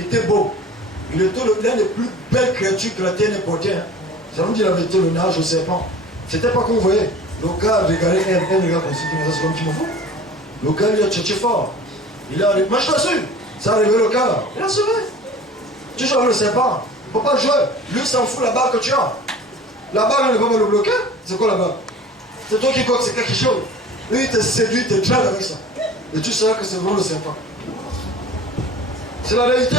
était beau. Il était l'un des plus belles créatures que la terre n'ait portées. Hein. Ça nous dit la vérité, le nage au serpent. C'était pas qu'on voyait. Le gars regardait elle regarde comme si c'est comme tu me fous. Le gars lui a cherché fort. Il a moi je t'assure. Ça a réveillé le gars. Il a sauvé. Tu joues avec le serpent. Il ne faut pas jouer. Lui s'en fout la bague que tu as. La bague ne peut pas le bloquer. C'est quoi la bague? C'est toi qui crois que c'est quelque chose. Lui il te séduit, il te drague avec ça. Et tu sauras que c'est vraiment le serpent. C'est la vérité.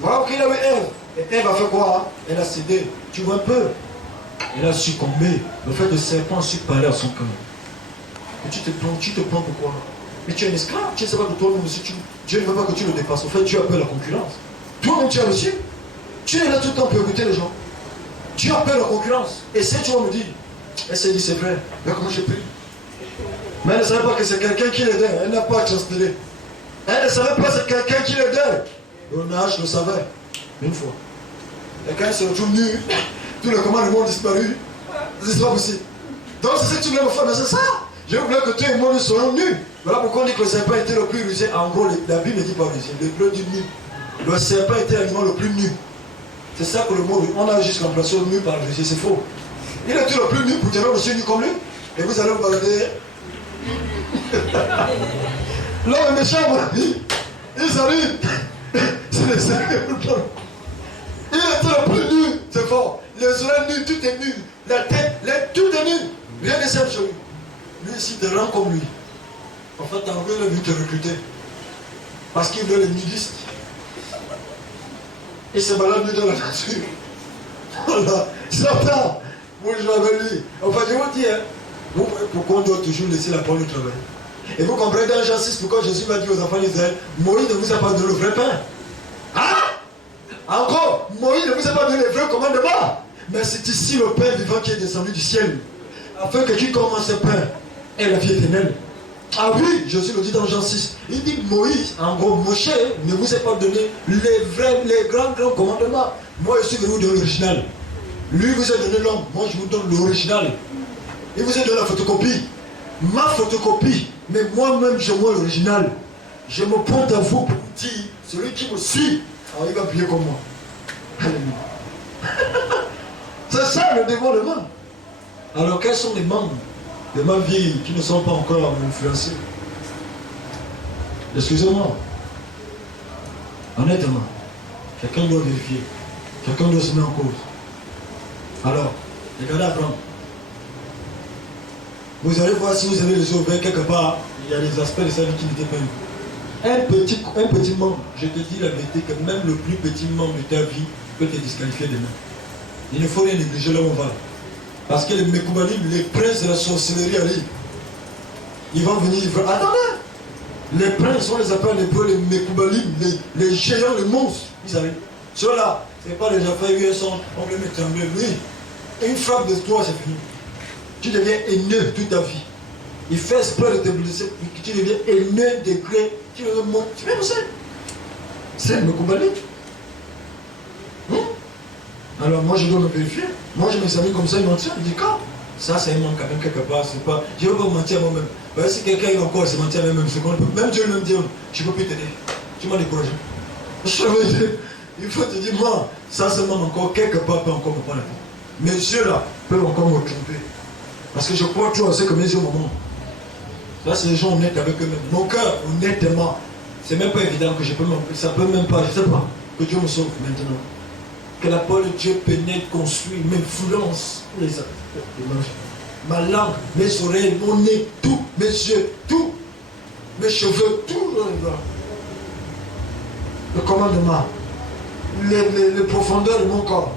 Voilà qu'il a eu Ève. Et Ève a fait quoi? Elle a cédé. Tu vois un peu. Elle a succombé. Le fait de serpent a su parler à son cœur. Et tu te prends pourquoi? Mais tu es un esclave. Tu ne sais pas que toi-même aussi, Dieu ne veut pas que tu le dépasses. En fait, Dieu appelle la concurrence. Toi-même, tu as le sien. Tu es là tout le temps pour écouter les gens. Dieu appelle la concurrence. Et si tu vas me dire, elle s'est dit, c'est vrai. Mais comment j'ai pris? Mais elle ne savait pas que c'est quelqu'un qui l'aidait. Elle n'a pas transféré. Elle ne savait pas que c'est quelqu'un qui l'aidait. Onage le savait. Une fois. Et quand elle se retrouve nue, tous les commandements ont disparu. C'est pas possible. Donc c'est ce que tu voulais me faire, mais c'est ça. Je voulais que toi et moi nous soyons nus. Voilà pourquoi on dit que le serpent était le plus rusé. En gros, la Bible ne dit pas rusé. Le bleu du nu. Le serpent était l'animal le plus nu. C'est ça que le mot, on a juste remplacé le nu par le rusé. C'est faux. Il était le plus nu pour dire monsieur nu comme lui. Et vous allez vous balader. L'homme est méchant, ils arrivent. C'est les serpents. Il était le plus nu, c'est fort. Les oreilles nues, tout est nu. La tête, tout est nu. Rien ne sert sur lui. Lui ici te rend comme lui. En fait, en vrai, il a voulu te recruter. Parce qu'il veut les nudistes. Il se balade nu dans la nature. Voilà. Satan, moi je l'avais lui. Enfin, je vous dis, hein, pourquoi on doit toujours laisser la parole travailler? Et vous comprenez dans Jean 6 pourquoi Jésus va dire aux enfants d'Israël, Moïse ne vous a pas donné le vrai pain. Hein? Encore, Moïse ne vous a pas donné les vrais commandements. Mais c'est ici le Père vivant qui est descendu du ciel. Afin que qui commence ce pain est la vie éternelle. Ah oui, Jésus le dit dans Jean 6. Il dit Moïse, en gros, Moshe ne vous a pas donné les grands commandements. Moi je suis venu vous donner l'original. Lui vous a donné l'homme, moi je vous donne l'original. Il vous a donné la photocopie. Ma photocopie, mais moi-même je vois l'original. Je me pointe à vous pour dire, celui qui me suit, alors il va prier comme moi. Alléluia. C'est ça le dévoilement. Alors quels sont les membres de ma vie qui ne sont pas encore influencés? Excusez-moi. Honnêtement, quelqu'un doit vérifier. Quelqu'un doit se mettre en cause. Alors, regardez Abraham. Vous allez voir si vous avez les yeux ouverts quelque part, il y a des aspects de sa vie qui n'étaient pas vus. Un petit membre, je te dis la vérité que même le plus petit membre de ta vie peut te disqualifier demain. Il ne faut rien négliger là où on va. Parce que les Mekoubalim, les princes de la sorcellerie arrivent. Ils vont venir, attendez! Les princes, on les appelle les peu les Mekoubalim, les géants, les monstres. Ils arrivent. Ceux-là, ce n'est pas les affaires US, on les met trembler. Oui. Une frappe de toi, c'est fini. Tu deviens haineux toute ta vie. Il fait exprès de te blesser, tu deviens haineux, degré, tu le montes. Tu viens aussi. C'est le Mekoubalim. Alors moi je dois me vérifier. Moi je mes amis comme ça, ils mentent. Ils disent quand ça c'est un manque quand même quelque part. C'est pas. Je ne veux pas mentir à moi-même. Parce que si quelqu'un il encore se mentir à moi-même, même Dieu me dit, je ne peux plus t'aider. Tu m'as découragé. Je veux dire, il faut te dire, moi, ça seulement encore quelque part peut encore me prendre la tête. Mes yeux là peuvent encore me tromper. Parce que je crois toujours à ce que mes yeux me montrent. Là c'est les gens honnêtes avec eux-mêmes. Mon cœur, honnêtement, c'est même pas évident que je peux ça peut même pas, je sais pas, que Dieu me sauve maintenant. Que la parole de Dieu pénètre, construit, m'influence les ma langue, mes oreilles, mon nez, tout, mes yeux, tout, mes cheveux, tout. Le commandement, les profondeurs de mon corps.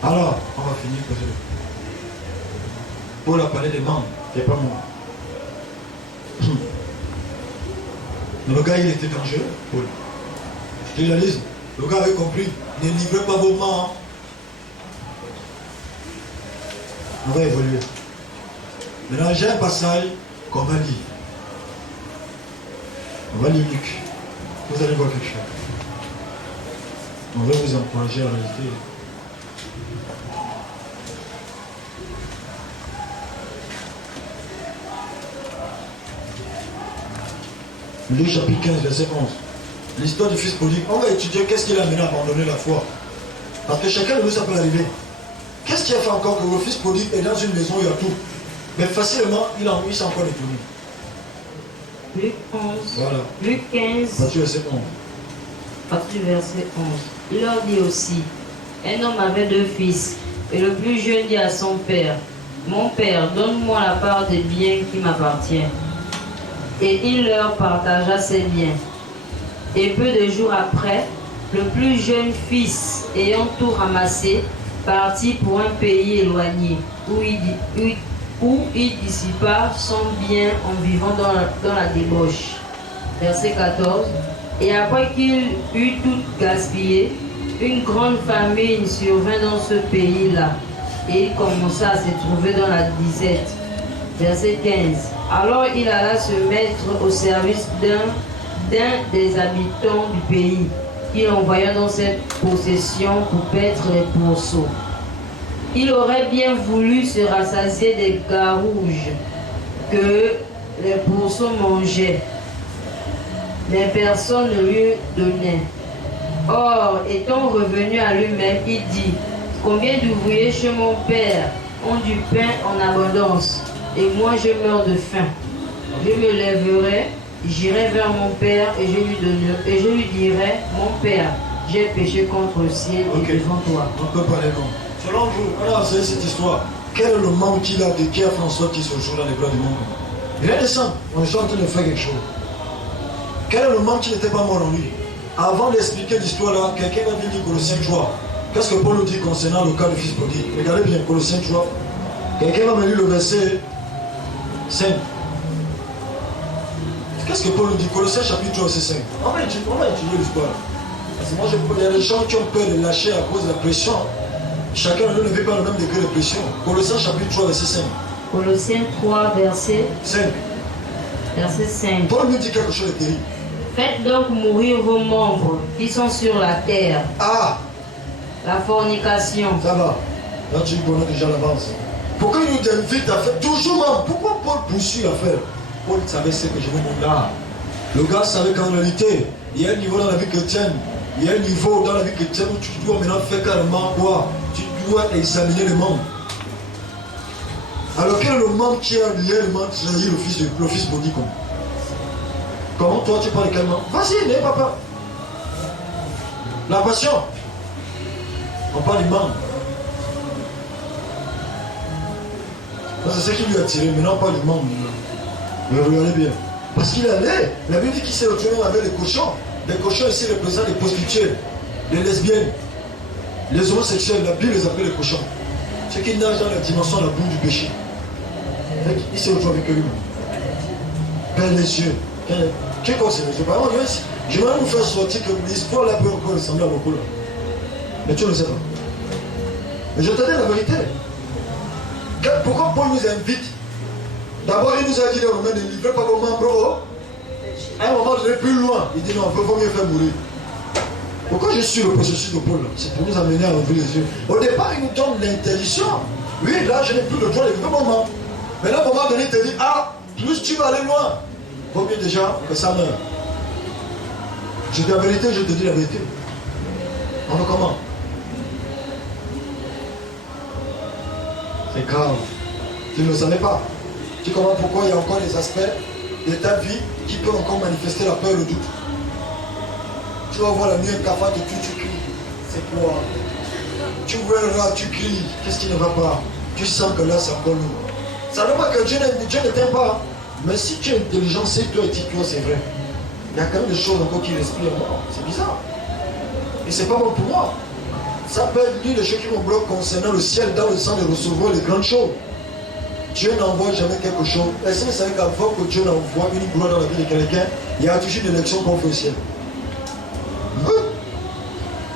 Alors, on va finir par Paul a parlé des membres, c'est pas moi. Le gars, il était dangereux, Paul. Je te la lise. Le gars avait compris. Ne livrez pas vos mains. On va évoluer. Maintenant, j'ai un passage qu'on va lire. On va lire Luc. Vous allez voir quelque chose. On va vous encourager en réalité. Luc chapitre 15, verset 11. L'histoire du fils prodigue. On va étudier qu'est-ce qui l'a amené à abandonner la foi. Parce que chacun de nous, ça peut arriver. Qu'est-ce qui a fait encore que le fils prodigue est dans une maison où il y a tout? Mais facilement, il s'est encore détourné. Luc 11. Voilà. Luc 15. Partie verset 11. Partie du verset 11. Il leur dit aussi, un homme avait 2 fils, et le plus jeune dit à son père, mon père, donne-moi la part des biens qui m'appartient. Et il leur partagea ses biens. Et peu de jours après, le plus jeune fils, ayant tout ramassé, partit pour un pays éloigné, où il dissipa son bien en vivant dans la débauche. Verset 14. Et après qu'il eut tout gaspillé, une grande famine survint dans ce pays-là, et il commença à se trouver dans la disette. Verset 15. Alors il alla se mettre au service d'un des habitants du pays, qu'il envoya dans cette possession pour paître les pourceaux. Il aurait bien voulu se rassasier des garouges que les pourceaux mangeaient, mais personne ne lui donnait. Or, étant revenu à lui-même, il dit, combien d'ouvriers chez mon père ont du pain en abondance, et moi je meurs de faim. Je me lèverai, j'irai vers mon père, et je lui dirai, mon père, j'ai péché contre le ciel et devant toi. On peut parler non. Selon vous, on a observé cette histoire. Quel est le manque qu'il a de qui a fait en sorte qu'il se joue dans les bras du monde? Il est descendu, on est en train de faire quelque chose. Quel est le manque qui n'était pas mort en lui? Avant d'expliquer l'histoire là, quelqu'un va venir dire Colossiens 3. Qu'est-ce que Paul nous dit concernant le cas du fils prodigue? Regardez bien, Colossiens 3. Quelqu'un va me lire le verset 5. Qu'est-ce que Paul nous dit? Colossiens chapitre 3, verset 5. On va étudier l'histoire. Parce que moi, il y a des gens qui ont peur de lâcher à cause de la pression. Chacun de nous ne vit pas le même degré de pression. Colossiens chapitre 3, verset 5. Colossiens 3, verset 5. 5. Paul nous dit quelque chose de terrible. Faites donc mourir vos membres qui sont sur la terre. Ah! La fornication. Ça va. Là, tu connais déjà l'avance. Pourquoi il nous invite à faire toujours même? Pourquoi Paul poursuit l'affaire? Paul savait ce que je vous montre là. Le gars savait qu'en réalité, il y a un niveau dans la vie chrétienne. Il y a un niveau dans la vie chrétienne où tu dois maintenant faire carrément quoi? Tu dois examiner le monde. Alors quel est le monde qui a réellement trahi le fils prodigue? Comment toi tu parles de quel monde? Vas-y, n'aie pas peur. La passion. On parle du monde. C'est ce qui lui a tiré, maintenant on parle du monde. Mais regardez bien. Parce qu'il allait, la Bible dit qu'il s'est retrouvé avec les cochons. Les cochons ici représentent les prostituées, les lesbiennes, les homosexuels. La Bible les appelle les cochons. Ceux qui nagent dans la dimension de la boue du péché. Il s'est retrouvé avec eux. Père les yeux. Qui conseille les yeux? Par exemple, je vais vous faire sortir que l'histoire là peut encore ressembler à beaucoup là. Mais tu ne le sais pas. Mais je te dis la vérité. Pourquoi Paul nous invite? D'abord, il nous a dit de ne livrer pas vos membres. À un moment donné, plus loin, il dit non, il faut mieux faire mourir. Pourquoi je suis le processus de Paul? C'est pour nous amener à ouvrir les yeux. Au départ, il nous donne l'interdiction. Oui, là, je n'ai plus le droit de livrer mon membre. Mais là, à un moment donné, il te dit, ah, plus tu vas aller loin, vaut mieux déjà que ça meure. Je dis la vérité, je te dis la vérité. On va comment? C'est grave. Tu ne le savais pas. Tu comprends pourquoi il y a encore des aspects de ta vie qui peuvent encore manifester la peur et le doute. Tu vas voir la nuit un cafard de tout, tu cries. C'est quoi? Tu vois un rat, tu cries. Qu'est-ce qui ne va pas? Tu sens que là c'est encore lourd. Ça ne veut pas que Dieu ne t'aime pas. Mais si tu es intelligent, c'est toi et dis-toi, c'est vrai. Il y a quand même des choses encore qui respirent en moi. C'est bizarre. Et c'est pas bon pour moi. Ça peut être l'une des choses qui me bloquent concernant le ciel dans le sens de recevoir les grandes choses. Dieu n'envoie jamais quelque chose. Est-ce que vous savez qu'avant que Dieu n'envoie une gloire dans la vie de quelqu'un, il y a toujours une élection qu'on fait au ciel?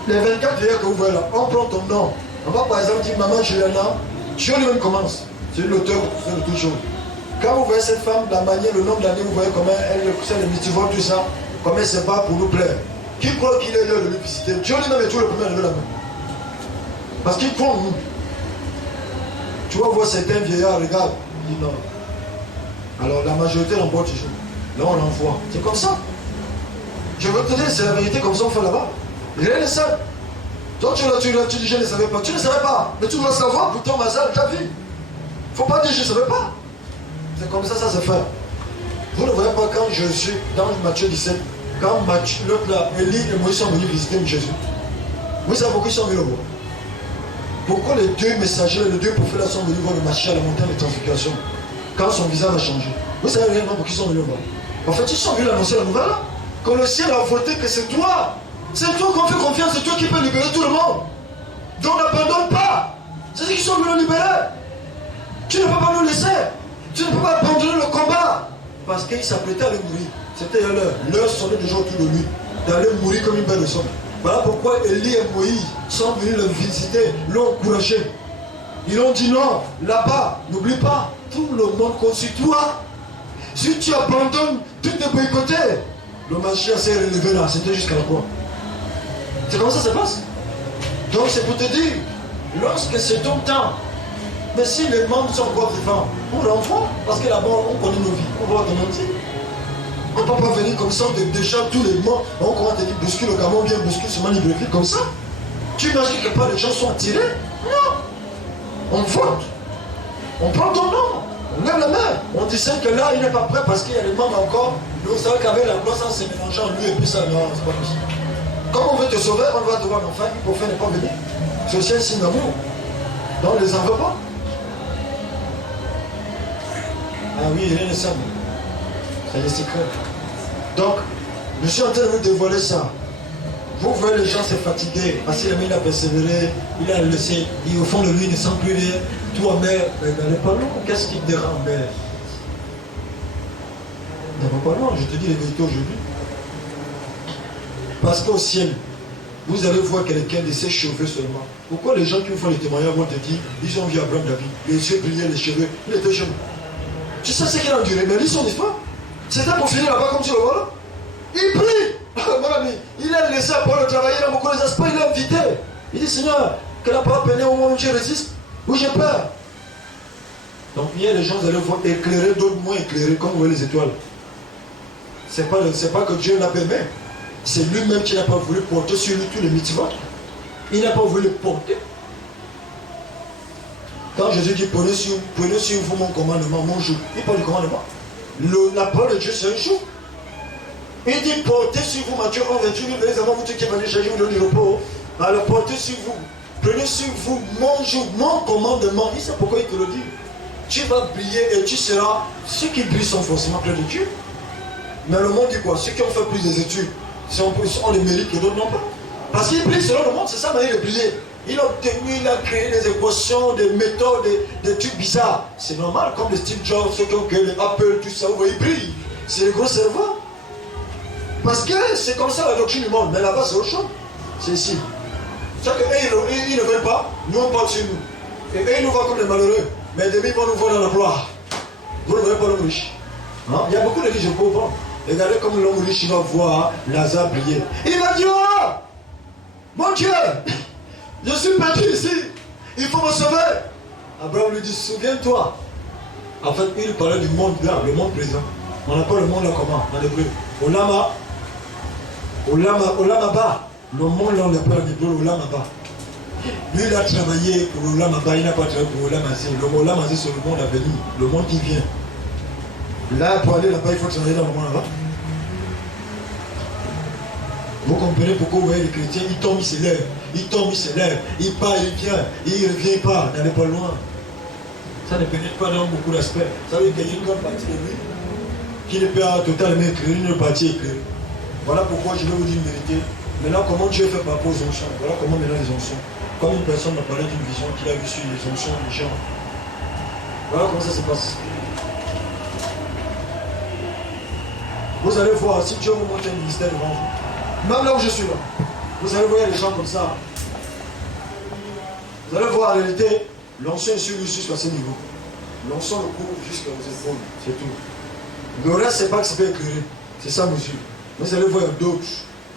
Les 24 veilleurs que vous voyez là, on prend ton nom. On va par exemple dire maman Juliana, Dieu lui-même commence. C'est l'auteur de toutes choses. Quand vous voyez cette femme, la manière, le nombre d'années, vous voyez comment elle sait le mystivoles, tout ça, comment elle se bat pour nous plaire. Qui croit qu'il est l'heure de lui visiter? Dieu lui-même est toujours le premier à lever la main. Parce qu'il croit en nous. Tu vas voir certains vieillards, regarde, ils disent non. Alors la majorité l'emporte toujours. Là, on l'envoie. C'est comme ça. Je veux te dire, c'est la vérité, comme ça on fait là-bas. Rien n'est seul. Toi, tu dis, je ne savais pas. Tu ne savais pas. Mais tu dois savoir pour ton mazal, ta vie. Il ne faut pas dire, je ne savais pas. C'est comme ça se fait. Vous ne voyez pas quand Jésus, dans Matthieu 17, quand l'autre là, Élie et Moïse sont venus visiter Jésus. Vous savez pourquoi ils sont venus le voir? Pourquoi les deux messagers, les deux prophètes sont venus voir le Mashiach à la montagne de transfiguration quand son visage a changé? Vous savez réellement pourquoi ils sont venus le voir? En fait, ils sont venus annoncer la nouvelle. Quand le ciel a voté que c'est toi. C'est toi qu'on fait confiance, c'est toi qui peux libérer tout le monde. Donc n'abandonne pas. C'est ceux qui sont venus nous libérer. Tu ne peux pas nous laisser. Tu ne peux pas abandonner le combat. Parce qu'il s'apprêtait à aller mourir. C'était l'heure. L'heure sonnait déjà autour de lui. D'aller mourir comme une belle somme. Voilà pourquoi Élie et Moïse sont venus le visiter, l'ont encouragé. Ils ont dit non, là-bas, n'oublie pas, tout le monde compte sur toi. Si tu abandonnes, tout est boycotté. Le Mashiach s'est relevé là, c'était jusqu'à la croix. C'est comme ça que ça se passe. Donc c'est pour te dire, lorsque c'est ton temps, mais si les membres sont encore vivants, on l'envoie, parce que là-bas on connaît nos vies, on va te mentir. On ne peut pas venir comme ça, déjà tous les mois, on commence à te dire bouscule le Gabon, bien bouscule sur Libreville comme ça. Tu imagines que pas les gens sont attirés? Non. On vote. On prend ton nom. On lève la main. On dit que là, il n'est pas prêt parce qu'il y a les membres encore. Nous savons qu'avec la gloire, ça s'est mélangé en lui et puis ça, non, c'est pas possible. Comme on veut te sauver, on va devoir l'enfant, pour faire ne pas venir. C'est aussi un signe d'amour. Donc, on ne les en veut pas. Ah oui, rien de ça. Ça y est, c'est clair. Donc, je suis en train de vous dévoiler ça. Vous voyez les gens se fatiguer, parce qu'il a persévéré, il a laissé, et au fond de lui, il ne sent plus rien. Toi, mère, n'allez pas loin. Qu'est-ce qui te dérange, mère? N'allez pas loin, je te dis les vérités aujourd'hui. Parce qu'au ciel, vous allez voir quelqu'un de ses cheveux seulement. Pourquoi les gens qui font les témoignages vont te dire, ils ont vu Abraham David, les yeux brillaient, les cheveux, il était jeune. Tu sais ce qu'il a enduré, mais lis son histoire. C'était pour finir là-bas comme tu le vois là. Il prie. Mon ami, il a laissé Apollo travailler dans beaucoup des aspects, il l'a invité. Il dit, Seigneur, que la parole pénètre au moment où je résiste, où j'ai peur. Donc il y a des gens, vous allez voir éclairés, d'autres moins éclairés, comme vous voyez les étoiles. C'est pas que Dieu l'a permis. C'est lui-même qui n'a pas voulu porter sur lui tous les mitzvot. Il n'a pas voulu porter. Quand Jésus dit, prenez sur vous mon commandement, mon jour, il parle du commandement. La parole de Dieu, c'est un jour. Il dit, portez sur vous, Matthieu 1, 28, les avant vous qui venez chercher, vous donnez du repos. Alors portez sur vous, prenez sur vous mon jour, mon commandement. Il sait pourquoi il te le dit. Tu vas briller et tu seras. Ceux qui brillent sont forcément près de Dieu. Mais le monde dit quoi? Ceux qui ont fait plus des études, ont les mérites que d'autres n'ont pas. Parce qu'ils brillent selon le monde, c'est ça manière de briller. Il a obtenu, il a créé des équations, des méthodes, des trucs bizarres. C'est normal, comme les Steve Jobs, ceux qui ont créé les Apple, tout ça, vous voyez, ils brillent. C'est le gros cerveau. Parce que c'est comme ça la doctrine du monde. Mais là-bas, c'est autre chose. C'est ici. C'est qu'eux, ils ne veulent pas. Nous, on parle sur nous. Et eux, ils nous voient comme des malheureux. Mais demain, ils vont nous voir dans la gloire. Vous ne voyez pas l'homme riche. Hein? Il y a beaucoup de riches pauvres. Regardez comme l'homme riche, il va voir Lazare briller. Il va dire, oh, mon Dieu, je suis perdu ici. Il faut me sauver. Abraham lui dit, souviens-toi. En fait, il parlait du monde là, le monde présent. On appelle le monde là comment? En hébreu. Olamaba. Le monde là, on l'appelle en hébreu Olamaba. Lui, il a travaillé pour Olamaba, il n'a pas travaillé pour Olamazé. Le Olamazé, c'est le monde à venir, le monde qui vient. Là, pour aller là-bas, il faut travailler dans le monde là-bas. Vous comprenez pourquoi vous voyez les chrétiens, ils tombent, ils se lèvent. Ils tombent, ils se lèvent. Ils partent, ils viennent. Ils ne reviennent pas, n'allez pas loin. Ça ne pénètre pas dans beaucoup d'aspects. Ça veut dire qu'il y a une grande partie de lui qui n'est pas totalement éclairé, une partie éclairée. Voilà pourquoi je vais vous dire une vérité. Maintenant, comment Dieu fait par rapport aux onctions? Voilà comment maintenant les onctions. Comme une personne m'a parlé d'une vision qu'il a vue sur les onctions des gens. Voilà comment ça se passe. Vous allez voir, si Dieu vous montre un ministère devant vous, même là où je suis là, vous allez voir les gens comme ça. Vous allez voir en réalité, l'onction est sur lui jusqu'à ce niveau. L'onction le couvre jusqu'à vos épaules, c'est tout. Le reste, c'est pas que c'est pas éclairé. C'est ça, monsieur. Vous allez voir d'autres.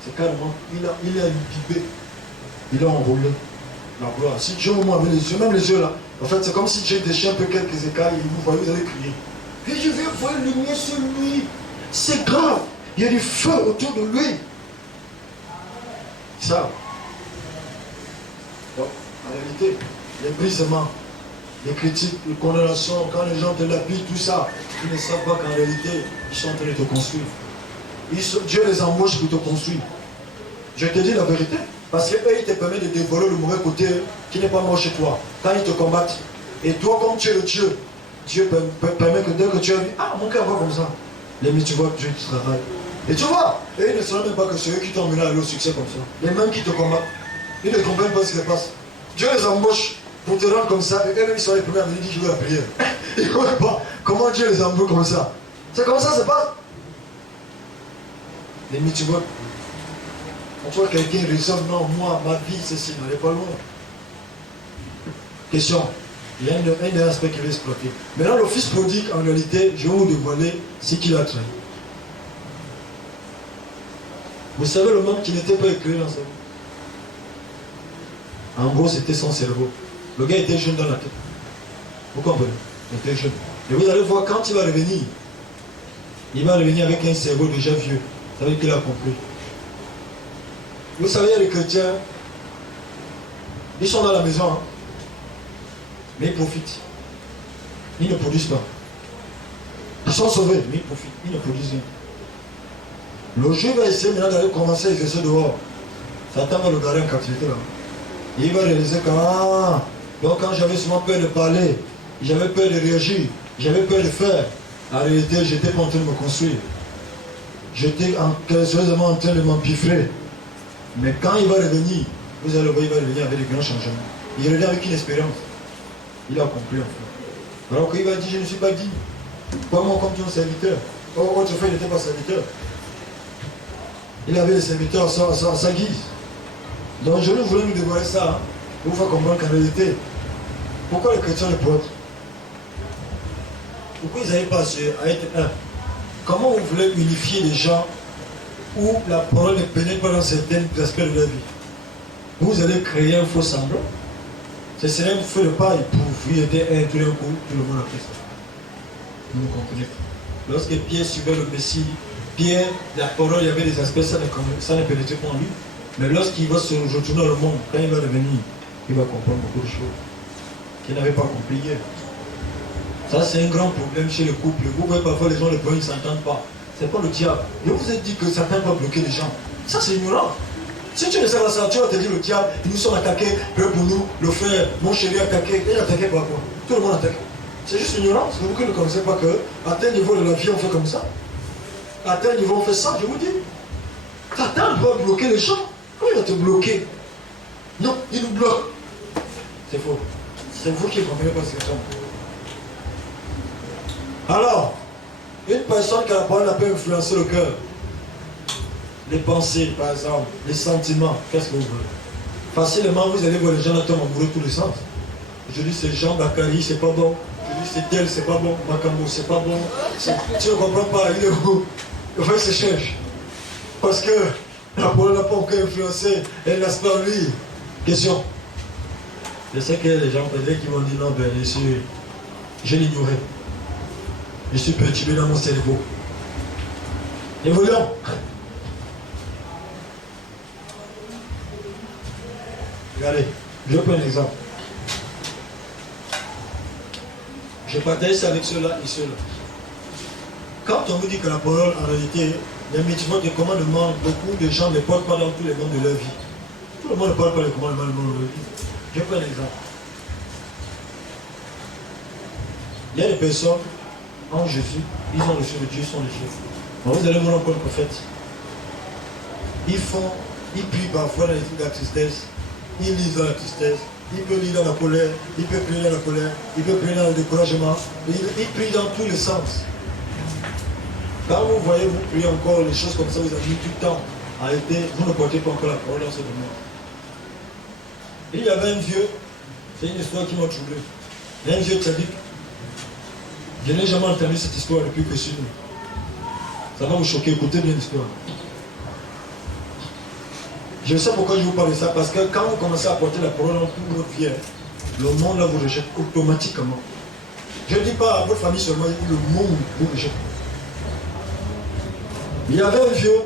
C'est carrément, il a imbibé. Il a enroulé la gloire. Si Dieu vous met les yeux, même les yeux là, en fait, c'est comme si Dieu déchire un peu quelques écailles et vous voyez, vous allez crier. Et je vais voir une lumière sur lui. C'est grave. Il y a du feu autour de lui. Ça. Donc, en réalité, les brisements, les critiques, les condamnations, quand les gens te lapident, tout ça, ils ne savent pas qu'en réalité, ils sont en train de te construire. Dieu les embauche pour te construire. Je te dis la vérité. Parce qu'eux, ils te permettent de dévoiler le mauvais côté qui n'est pas mort chez toi. Quand ils te combattent. Et toi, comme tu es le Dieu, Dieu permet que dès que tu as vu, ah, mon cœur va comme ça. Les tu vois Dieu qui travaille. Et tu vois, et ils ne savent même pas que c'est eux qui t'ont mené à aller au succès comme ça. Les mêmes qui te combattent. Ils ne comprennent pas ce qui se passe. Dieu les embauche pour te rendre comme ça. Et eux-mêmes, ils sont les premiers à venir dire je veux la prière. Ils ne comprennent pas comment Dieu les embauche comme ça. C'est comme ça que ça se passe. Les mituvotes. On voit quelqu'un raisonne, non, moi, ma vie, ceci, n'allez pas loin. Question. Il y a un aspect qu'il veut exploiter. Maintenant, le fils prodigue, en réalité, je vais vous dévoiler ce qu'il a trahi. Vous savez le monde qui n'était pas écrit dans sa vie. En gros, c'était son cerveau. Le gars était jeune dans la tête. Vous comprenez? Il était jeune. Et vous allez voir, quand il va revenir avec un cerveau déjà vieux. Ça veut dire qu'il a compris. Vous savez, les chrétiens, ils sont dans la maison, hein, mais ils profitent. Ils ne produisent pas. Ils sont sauvés, mais ils profitent. Ils ne produisent rien. Le juif va essayer maintenant d'aller commencer à exercer dehors. Satan va le garer en captivité là. Et il va réaliser que, donc quand j'avais souvent peur de parler, j'avais peur de réagir, j'avais peur de faire, en réalité, j'étais pas en train de me construire. J'étais sérieusement en train de m'empiffrer. Mais quand il va revenir, vous allez voir, il va revenir avec des grands changements. Il revient avec une espérance. Il a compris en fait. Alors qu'il va dire, je ne suis pas digne. Pas moi comme ton serviteur. Oh, autrefois, il n'était pas serviteur. Il avait des serviteurs à sa guise. Donc je voulais nous dévoiler ça, hein, pour vous faire comprendre qu'en réalité, pourquoi les chrétiens les prêtres? Pourquoi ils n'arrivent pas à être un? Comment vous voulez unifier les gens où la parole ne pénètre pas dans certains aspects de leur vie? Vous allez créer un faux semblant. Ce serait un feu de paille pour vous aider un tout d'un coup, tout le monde a fait ça. Vous comprenez? Lorsque Pierre suivait le Messie, Pierre, la parole, il y avait des aspects, ça ne pénétrait pas en lui. Mais lorsqu'il va se retourner dans le monde, quand il va revenir, il va comprendre beaucoup de choses qu'il n'avait pas compris hier. Ça, c'est un grand problème chez les couples. Vous voyez parfois les gens, les problèmes, ils ne s'entendent pas. C'est pas le diable. Je vous ai dit que Satan va bloquer les gens. Ça, c'est ignorant. Si tu ne sais pas ça, tu vas te dire le diable, ils nous sont attaqués, peu pour nous, le frère, mon chéri attaqué. Il est attaqué par quoi? Tout le monde attaque. C'est juste ignorant, parce que vous ne connaissez pas qu'à tel niveau de la vie, on fait comme ça. À tel niveau, on fait ça, je vous dis. Satan doit bloquer les gens. Comment il va te bloquer? Non, il nous bloque. C'est faux. C'est vous qui ne comprenez pas ce que c'est. Alors, une personne qui a la parole peut influencer le cœur. Les pensées, par exemple, les sentiments, qu'est-ce que vous voulez? Facilement, vous allez voir les gens là tombent amoureux de tous les sens. Je dis c'est Jean Bakary, c'est pas bon. Je dis c'est tel, c'est pas bon. Makambo, c'est pas bon. Tu ne comprends pas, il est où? Enfin, il se cherche. Parce que la parole n'a pas encore influencé, elle n'a pas lui. Question. Je sais qu'il y a des gens peut-être qui vont dire non, ben, je l'ignorais. Je suis perturbé dans mon cerveau. Évoluons. Regardez, je prends un exemple. Je partage ça avec ceux-là et ceux-là. Quand on vous dit que la parole, en réalité, les médicaments de commandement, beaucoup de gens ne parlent pas dans tous les mondes de leur vie. Tout le monde ne parle pas des commandements de leur vie. Je prends un exemple. Il y a des personnes en Jésus, ils ont reçu de Dieu, ils sont les chefs. Vous allez voir encore le prophète. Ils prient parfois dans les trucs de la tristesse, ils lisent dans la tristesse, ils peuvent lire dans la colère, ils peuvent prier dans la colère, ils peuvent prier dans le découragement, ils prient dans tous les sens. Quand vous voyez, vous priez encore les choses comme ça, vous avez mis tout le temps à aider, vous ne portez pas encore la parole dans ce domaine. Il y avait un vieux, c'est une histoire qui m'a troublé. Un vieux tzaddik. Je n'ai jamais entendu cette histoire depuis que je suis né. Ça va vous choquer, écoutez bien l'histoire. Je sais pourquoi je vous parle de ça, parce que quand vous commencez à porter la parole dans toute votre vie, le monde là vous rejette automatiquement. Je ne dis pas à votre famille seulement, le monde vous rejette. Il y avait un vieux,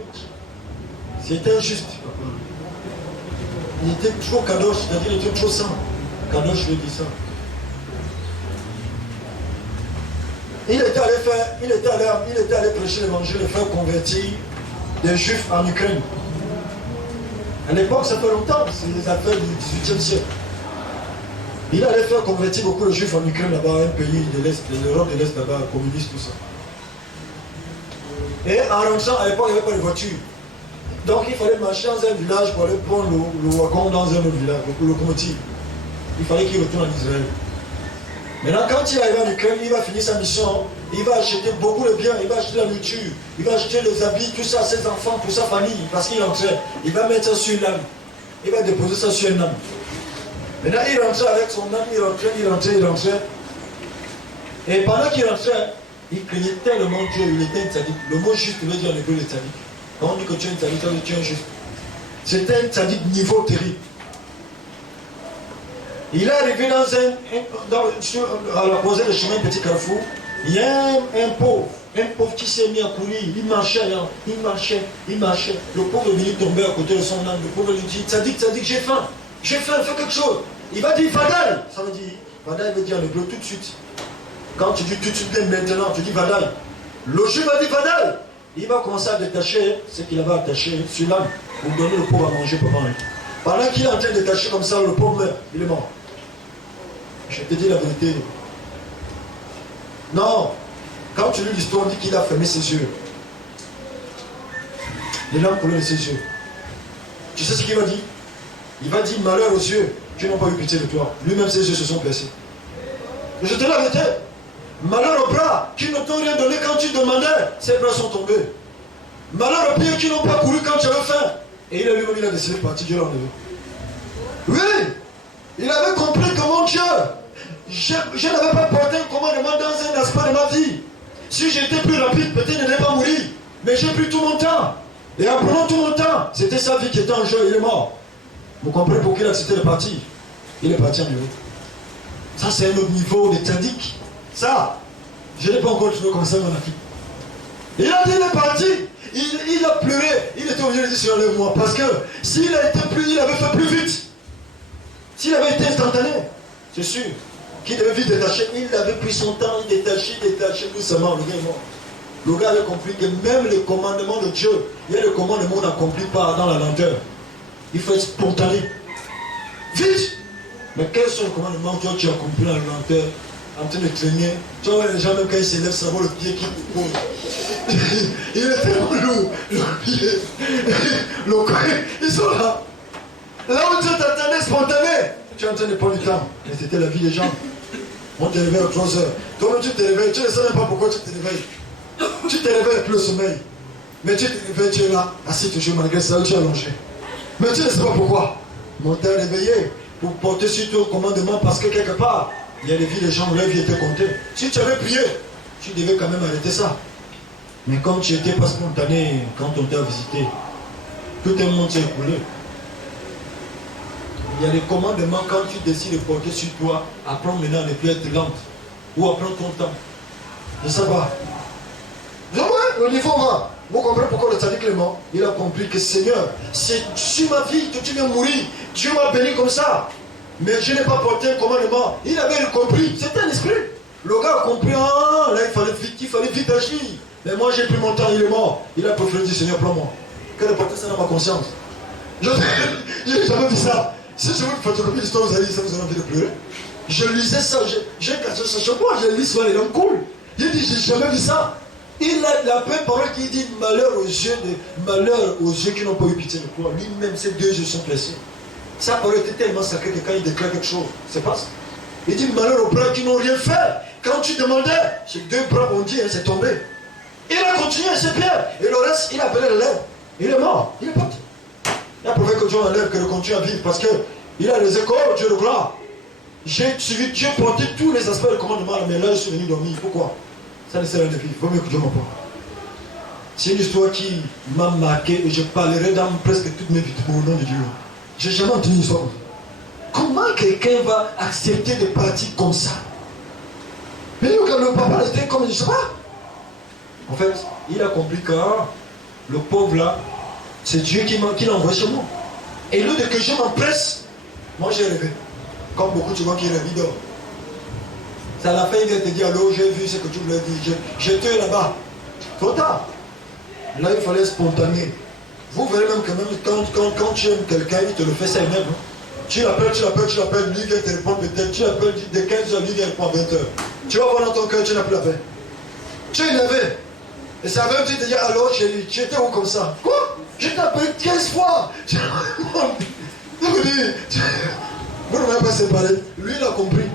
c'était injuste. Il était trop kadosh, c'est-à-dire il était trop saint. Kadosh lui dit ça. Il était allé prêcher l'évangile et faire convertir des juifs en Ukraine. À l'époque, ça fait longtemps, c'est les affaires du XVIIIe siècle. Il allait faire convertir beaucoup de juifs en Ukraine, là-bas, un pays de l'Est, de l'Europe de l'Est, là-bas, communiste, tout ça. Et en rentrant, à l'époque, il n'y avait pas de voiture. Donc il fallait marcher dans un village pour aller prendre le wagon dans un autre village, le locomotive. Il fallait qu'il retourne en Israël. Maintenant, quand il arrive en Ukraine, il va finir sa mission. Il va acheter beaucoup de biens, il va acheter la nourriture, il va acheter les habits, tout ça à ses enfants, pour sa famille, parce qu'il rentrait. Il va mettre ça sur une âme. Il va déposer ça sur une âme. Maintenant, il rentrait avec son âme, il rentrait. Et pendant qu'il rentrait, il craignait tellement Dieu, il était un tzaddik. Le mot juste veut dire en hébreu le tzaddik. Quand on dit que tu es un tzaddik, ça veut dire que tu es un juste. C'était un tzaddik niveau terrible. Il est arrivé à la croisée de chemin Petit Carrefour. Il y a un pauvre qui s'est mis à courir. Il marchait. Le pauvre est venu tomber à côté de son âme. Le pauvre lui dit, tzaddik, j'ai faim, fais quelque chose. Il va dire Vadaï. Ça veut dire, Vadaï veut dire en hébreu tout de suite. Quand tu dis tout de suite, maintenant, tu dis Vadaï. Le juif va dire Vadaï. Il va commencer à détacher ce qu'il avait attaché sur l'âme pour donner le pauvre à manger pendant lui. Pendant qu'il est en train de détacher comme ça, le pauvre meurt, il est mort. Je te dis la vérité. Non, quand tu lis l'histoire, on dit qu'il a fermé ses yeux. Les larmes coulaient de ses yeux. Tu sais ce qu'il va dire? Il va dire malheur aux yeux qui n'ont pas eu pitié de toi. Lui-même, ses yeux se sont percés. Je te dis la vérité. Malheur aux bras qui ne t'ont rien donné quand tu demandais, ses bras sont tombés. Malheur aux pieds qui n'ont pas couru quand tu avais faim. Et lui-même, il a décidé de partir, Dieu l'a enlevé. Oui, il avait compris que mon Dieu, je n'avais pas porté un commandement dans un aspect de ma vie. Si j'étais plus rapide, peut-être je n'allais pas mourir. Mais j'ai pris tout mon temps. Et en prenant tout mon temps, c'était sa vie qui était en jeu, il est mort. Vous comprenez pourquoi il a accepté de partir? Il est parti en Europe. Ça, c'est un autre niveau de tzaddik. Ça, je n'ai pas encore trouvé comme ça dans ma vie. Il a dit, il est parti. Il a pleuré. Il était obligé de dire, Seigneur, lève-moi. Parce que s'il a été plus, il avait fait plus vite. S'il avait été instantané, c'est sûr qu'il devait vite détacher. Il avait pris son temps, il détachait doucement. Le gars est mort. Le gars avait compris que même les commandements de Dieu, il y a le commandement qu'on n'accomplit pas dans la lenteur. Il faut être spontané. Vite. Mais quels sont les commandements que tu as accomplis dans la lenteur, en train de traîner? Tu vois les gens, même quand ils s'élèvent, ça vaut le pied qui pose. Il est tellement lourd, le pied, le coin, ils sont là. Là où Dieu t'attendait spontané, tu es en train de prendre du temps. Mais c'était la vie des gens. On te réveille à 3 heures. Toi-même tu te réveilles, tu ne sais même pas pourquoi tu te réveilles. Tu te réveilles avec le sommeil. Mais tu te réveilles, tu es là, assis toujours malgré ça, tu es allongé. Mais tu ne sais pas pourquoi. Mais on t'a réveillé pour porter sur toi le commandement parce que quelque part, il y a des vies des gens où leur vie était comptée. Si tu avais prié, tu devais quand même arrêter ça. Mais comme tu n'étais pas spontané quand on t'a visité, tout le monde s'est écoulé. Il y a des commandements quand tu décides de porter sur toi, apprends maintenant à ne plus être lente. Ou apprends ton temps. Je sais pas. Le niveau va. Vous comprenez pourquoi le tzaddik est mort? Il a compris que Seigneur, c'est sur ma vie que tu viens mourir. Dieu m'a béni comme ça. Mais je n'ai pas porté un commandement. Il avait compris. C'était un esprit. Le gars a compris. Ah, là, il fallait vite agir. Mais moi, j'ai pris mon temps, il est mort. Il a préféré dire, Seigneur, prends-moi. Quelle importance ça dans ma conscience? Je n'ai jamais vu ça. Si je vous photocopie l'histoire, vous allez dire ça, vous avez envie de pleurer. Je lisais ça, j'ai caché ça chez moi, je lis souvent les langues cool. Il dit, j'ai jamais vu ça. Il a la même parole qui dit malheur aux yeux qui n'ont pas eu pitié de toi. Lui-même, ses 2 yeux sont blessés. Sa parole était tellement sacrée que quand il déclare quelque chose, c'est pas ça. Il dit malheur aux bras qui n'ont rien fait. Quand tu demandais, ces 2 bras ont dit, c'est tombé. Il a continué, c'est Pierre. Et le reste, il a appelé le lèvres. Il est mort, il est parti. Il a prouvé que Dieu enlève, que le continue à vivre parce qu'il a les échos, Dieu le gloire. J'ai suivi, Dieu porté tous les aspects du commandement, mais là je suis venu dormir. Pourquoi? Ça ne sert à rien de vivre. Il vaut mieux que Dieu m'en parle. C'est une histoire qui m'a marqué et je parlerai dans presque toutes mes vies au nom de Dieu. Je n'ai jamais entendu une histoire. Comment quelqu'un va accepter de partir comme ça? Mais nous, quand le papa était comme, je ne sais pas. En fait, il a compris que le pauvre là, c'est Dieu qui l'a envoyé chez moi. Et le de que je m'empresse, moi j'ai rêvé. Comme beaucoup de gens qui rêvent, ils dorment. C'est à la fin, il vient te dire, allô, j'ai vu ce que tu voulais dire. J'étais là-bas. Trop tard. Là, il fallait être spontané. Vous verrez même que même quand tu aimes quelqu'un, il te le fait, ça énerve. Hein? Tu l'appelles, lui vient te répondre peut-être. Tu l'appelles de 15h, lui vient répondre à 20h. Tu vas voir dans ton cœur, tu n'as plus la paix. Tu es énervé. Et ça veut te dire, alors, tu étais où comme ça? Quoi? Je t'ai appelé 15 fois. Vous ne m'avez pas séparé. Lui, il a compris.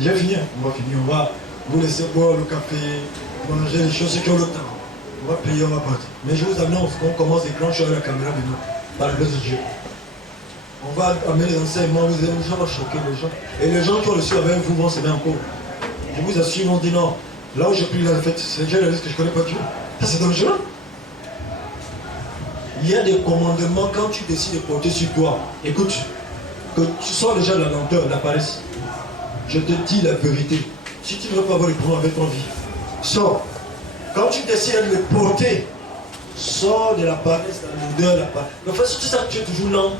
J'ai fini. On va finir. On va vous laisser boire le café, manger les choses qui ont le temps. On va payer, on va partir. Mais je vous annonce qu'on commence à déclencher la caméra de nous. Par la grâce de Dieu. On va amener les enseignements, les gens vont choquer les gens. Et les gens qui ont reçu avec vous vont s'aimer encore. Je vous assure, ils vont dire non. Là où j'ai pris la fête, c'est déjà la liste que je ne connais pas Dieu. Ça, c'est dangereux. Il y a des commandements quand tu décides de porter sur toi. Écoute, que tu sors déjà de la lenteur, de la paresse. Je te dis la vérité. Si tu ne veux pas avoir les problèmes avec ton vie, sors. Quand tu décides de le porter, sors de la paresse, de la longueur, de la paresse. En fait, si tu sais que tu es toujours lent,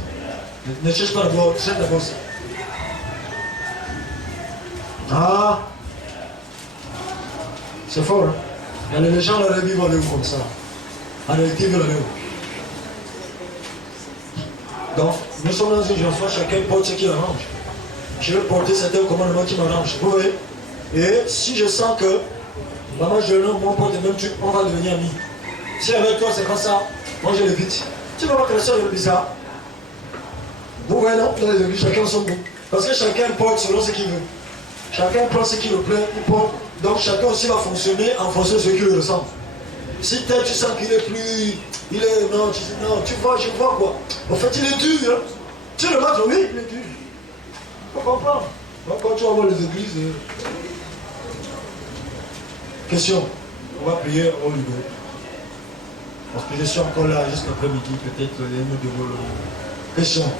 ne cherche pas d'abord, cherche d'abord ça. Ah, c'est fort, hein? Il y a les gens dans la vie vont aller comme ça. En réalité, ils veulent aller où? Donc, nous sommes dans une génération, chacun porte ce qui l'arrange. Je vais porter certains commandements qui m'arrangent. Vous voyez? Et si je sens que maman, je le moi, on porte le même truc, on va devenir amis. Si avec toi c'est comme ça, moi je l'évite. Tu vas voir que la soeur est bizarre. Vous voyez, non? Dans les églises, chacun son goût. Parce que chacun porte selon ce qu'il veut. Chacun prend ce qui le plaît, il porte. Donc chacun aussi va fonctionner en fonction de ce qu'il ressent. Si tel tu sens qu'il est plus. Il est. Non, tu dis non, tu vois, je vois quoi. En fait, il est dur. Hein? Tu le matches, oui, il est dur. Il faut comprendre. Donc quand tu vas voir les églises. Question. On va prier au lieu. Parce que je suis encore là jusqu'à après-midi, peut-être les mots de vos. Question.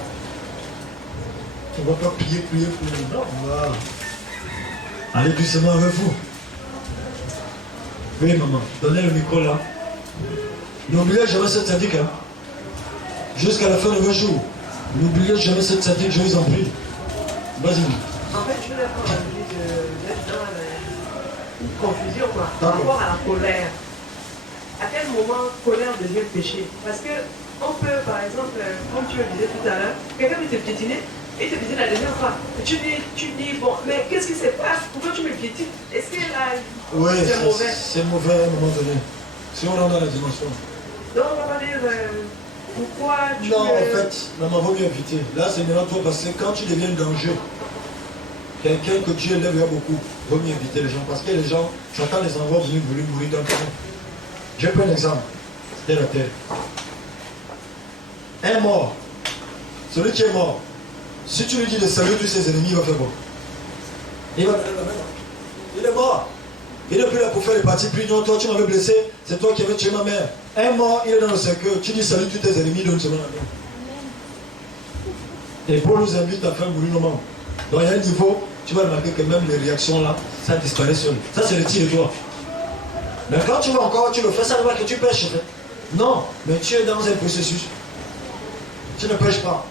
On ne va pas prier. Non, on va aller doucement avec vous. Oui, maman, donnez le micro là. N'oubliez jamais cette sadique. Hein. Jusqu'à la fin de vos jours. N'oubliez jamais cette sadique, je vous en prie. Vas-y. En fait, je voulais prendre d'être dans une confusion quoi, par rapport à la colère. À quel moment colère devient péché? Parce que on peut, par exemple, comme tu le disais tout à l'heure, quelqu'un veut te piétiner. Et te piétine la deuxième fois. Tu dis, bon, mais qu'est-ce qui se passe? Pourquoi tu me piétines? Est-ce que là, oui, c'est mauvais? C'est mauvais à un moment donné. Si on rentre dans la dimension. Donc, on va pas dire pourquoi tu. Non, en fait, maman, vaut mieux éviter. Là, c'est maintenant toi parce que quand tu deviens danger, quelqu'un que Dieu lève beaucoup, vaut mieux éviter les gens. Parce que les gens, Satan les envoie venir mourir dans le temps. Je prends un exemple. C'était la terre. Un mort. Celui qui est mort. Si tu lui dis de saluer tous ses ennemis, il va faire quoi? Il va faire la même. Il est mort. Il n'est plus là pour faire les parties pris. Non, toi tu m'avais blessé, c'est toi qui avais tué ma mère. Un mort, il est dans le cercueil. Tu dis salut tous tes ennemis, donne selon la main. Et Paul nous invite à faire mourir nos membres. Donc il y a un niveau, tu vas remarquer que même les réactions là, ça disparaît seul. Ça c'est le tir de toi. Mais quand tu vas encore, tu le fais, ça ne va que tu pêches. Non, mais tu es dans un processus. Tu ne pêches pas.